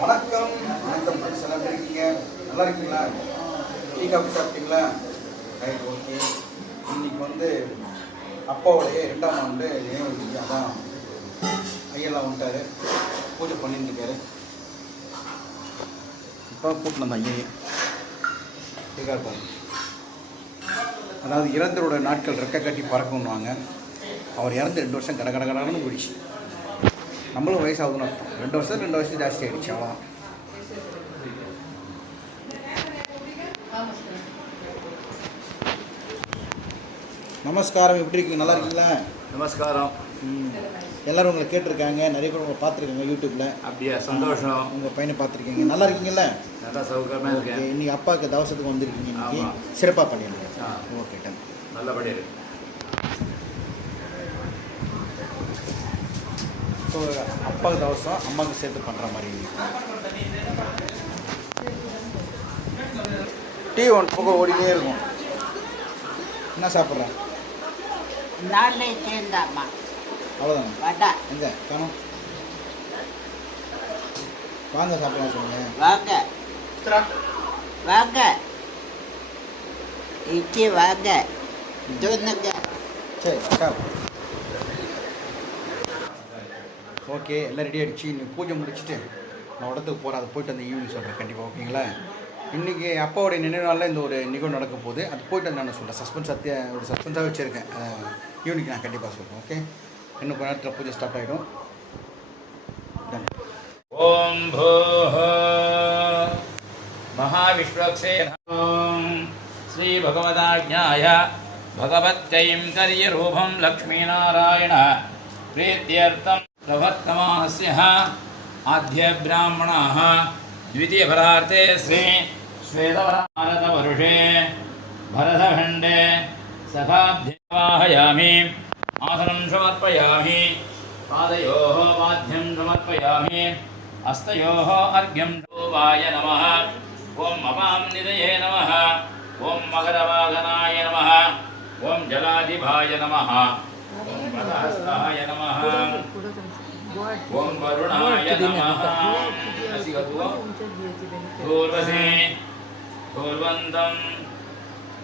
வணக்கம் வணக்கம் ஃப்ரெண்ட்ஸ், எல்லாம் எப்படி இருக்கீங்க? நல்லா இருக்கீங்களா? டீ காஃபி சாப்பிட்டீங்களா? Right, okay. இன்னைக்கு வந்து அப்பாவுடைய 2ஆம் ஆண்டு நினைவு. அதான் ஐயெல்லாம் வந்துட்டார், பூஜை பண்ணிட்டு இருக்காரு. இப்போ கூட்டினு வந்த ஐயே இருப்பாரு. அதாவது இறந்தரோட நாட்கள் ரெக்க கட்டி பறக்கணுவாங்க. அவர் இறந்து 2 வருஷம் கடகடகடன்னு போயிடுச்சு. நம்மளும் வயசாகுதுன்னு அர்த்தம். 2 வருஷம் ஜாஸ்தி ஆகிடுச்சு, அவ்வளோதான். நமஸ்காரம், எப்படி இருக்கீங்க? நல்லா இருக்கீங்களா? நமஸ்காரம். எல்லோரும் உங்களை கேட்டிருக்காங்க, நிறைய பேர் உங்களை பார்த்துருக்காங்க யூடியூப்பில். அப்படியா? சந்தோஷம். உங்கள் பையனை பார்த்துருக்கீங்க. நல்லா இருக்கீங்கள? நல்லா சௌகரியமாக இருக்கேன். இன்றைக்கி அப்பாவுக்கு தவசத்துக்கு வந்திருக்கீங்க. இன்றைக்கி சிறப்பாக பண்ணிடுங்க. Okay, done. நல்லபடியாக இருக்கு. ஸோ அப்பாவுக்கு தவசம் அம்மாவுக்கு சேர்த்து பண்ணுற மாதிரி. டீ ஒன் பக்கம் ஓடினே இருக்கும். என்ன சாப்பிட்றேன்? அவ்வளோதானே? எங்கே காணும்? வாங்க சாப்பிடலாம் சொல்லுங்க. வாங்க வாங்க இட்லி வாங்க தூணுங்க. சரி சார், ஓகே. எல்லாம் ரெடி ஆகிடுச்சு. இன்னைக்கு பூஜை முடிச்சுட்டு நான் இடத்துக்கு போகிறேன். அதை போயிட்டு அந்த ஈவினிங் சொல்கிறேன் கண்டிப்பாக, ஓகேங்களா? இன்றைக்கி அப்பாவோடைய நினைவு நாளில் இந்த ஒரு நிகழ்வு நடக்க போகுது. அது போயிட்டு நான் சொல்கிறேன். ஒரு சஸ்பென்ஸாக வச்சுருக்கேன். ஈவினிங் நான் கண்டிப்பாக சொல்கிறேன், ஓகே? இன்னும் கொஞ்ச நேரத்தில் பூஜை ஸ்டார்ட் ஆகிடும். ஓம் பூஹ மகாவிஸ்வக்சேன ஸ்ரீ பகவதாஜ்ஞாய பகவத்கைம் கரியரூபம் லக்ஷ்மீநாராயண प्रीत्यर्थं प्रवर्तमानस्य आद्य ब्राह्मणाः द्वितीयपरार्थे श्री श्वेतवरानतवरुषे भरतखण्डे सखाभ्यवाहयामि आसनं समर्पयामि पादयोः पाद्यं समर्पयामि हस्तयोः अर्घ्यं शोभाय नमः ॐ अपां निधये नमः ॐ मकरवाहनाय नमः ॐ जलाधिपाय नमः ॐ पदहस्ताय नमः ॐ वरुणाय नमः पूर्वसे पूर्वन्तं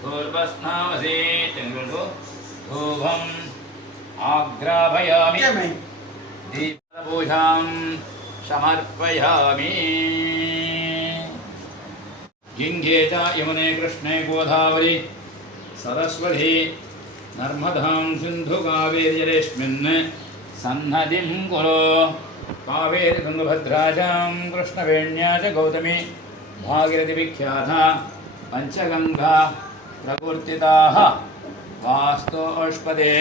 पूर्वस्नावसे धूपम् आग्राभयामि दीपपूजां समर्पयामि गङ्गे च यमुने कृष्णे गोदावरी सरस्वती नर्मदां सिन्धु कावेर्यस्मिन् सन्नदिं कुरु कावेरी तुङ्गभद्राजां कृष्णवेण्या च गौतमी भागीरथी विख्याता पञ्चगङ्गा प्रकीर्तिताः वास्तोष्पदे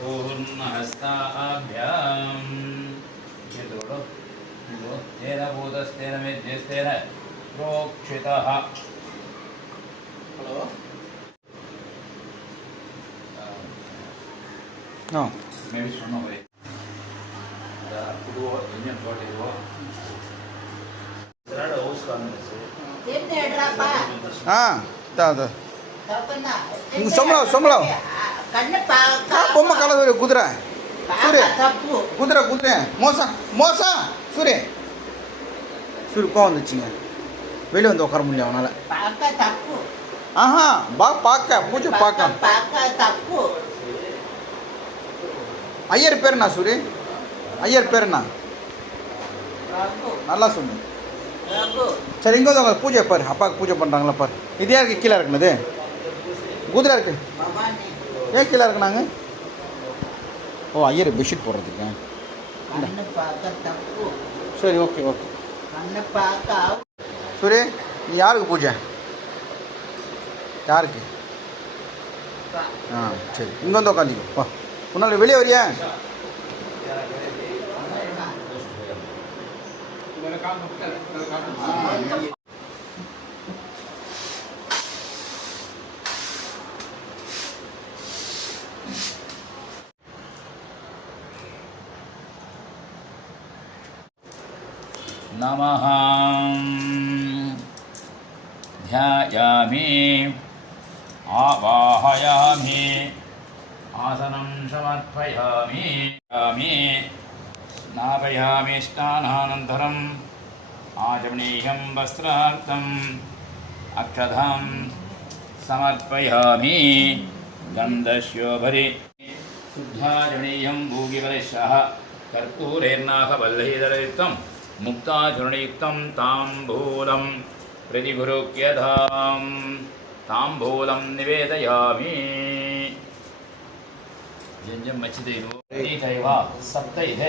पूर्णहस्ताभ्यां तेन भूतस्तेन मेध्यस्तेन प्रोक्षितः. ஹலோ மேபி சொன்ன மாதிரி புதுவோ இன்னும் போட்டிவோ ஹவுஸ் கான்வென்ஸ் இங்கே சோமலாவ் பொம்மை கலர் குதிரை சூரிய குதிரை மோசம் சூரிய கோவம் வந்துச்சுங்க. வெளியே வந்து உட்கார முடியும் அவனால். பார்க்க பூஜை பார்க்க. ஐயர் பேர் என்ன சூரிய? ஐயர் பேர் என்ன? நல்லா சொல்லு. சரி, இங்கே வந்து பூஜை பாரு. அப்பாவுக்கு பூஜை பண்ணுறாங்களா பாரு. இது யாருக்கு கீழே இருக்குனது? குதிரை இருக்கு. ஏன் கீழே இருக்குனாங்க? ஓ, ஐயர் பெட்ஷீட் போடுறதுக்கு. சரி, ஓகே. சூரிய, நீ யாருக்கு பூஜை? யாருக்கு? சரி, இங்கே வந்து உட்காந்துக்கோ. முன்னால் வெளியே வரியா? नमः ध्यायामि आवाहयामि आसनं समर्पयामि स्नापयामि स्नानानन्तरम् आचमनीयं वस्त्रार्थम् अक्षतां समर्पयामि गन्धस्योपरि शुद्धाचरणीयं भूगिवलिशः कर्पूरेर्नाकवल्लहीधरयुक्तं मुक्ताचरणयुक्तं ताम्बूलं प्रतिगुरुक्यतां ताम्बूलं निवेदयामि जंजम मच्छिदेवो दैव सप्तैधे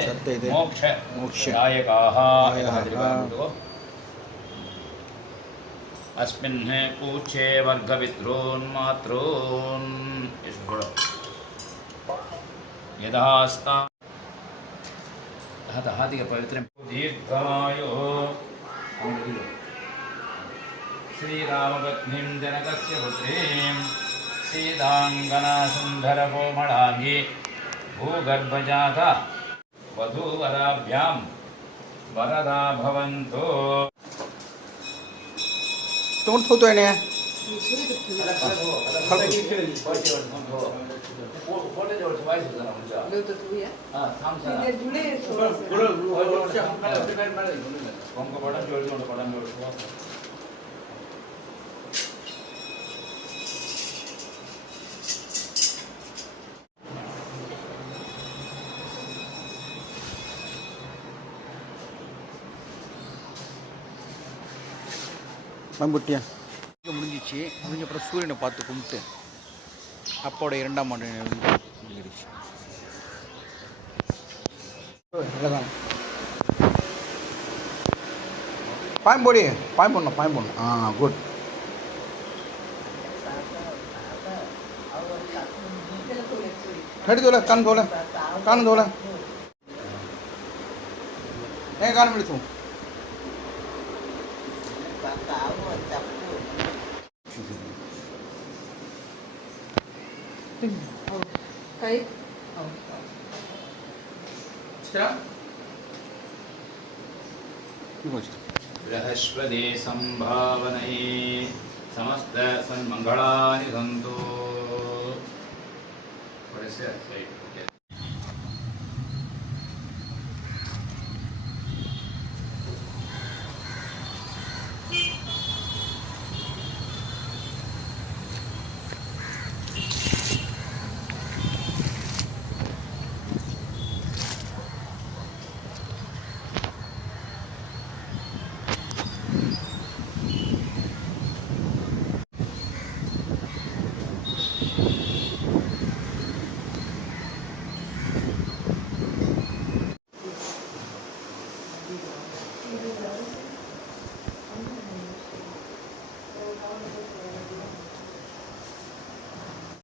मोक्ष दायकाः अस्मिन् पूच्छे वर्गपितॄन् मातॄन् यदास्ता हातिक पवित्रं दीर्घायुः श्रीरामपत्नीं जनकस्य पुत्रीं सीताङ्गना सुन्दरकोमलाङ्गी भूगर्भजाता वधूवराभ्यां वरदा भवन्तु तोंड थोतो आहे ना மம்புட்டியா முடிஞ்சிச்சு. முடிஞ்ச அப்புறம் சூரியனை பார்த்து கும்பிட்டு அப்பாவோட 2ஆம் ஆண்டு முடிஞ்சிடுச்சு. பாயம் போடி பாயம் போடணும். ஆ குட். நடி தோல கான் தோல ஏன் கான் பிடிச்சோம் बृहस्पति संभावनै समस्त सन्मंगलानि सन्तु.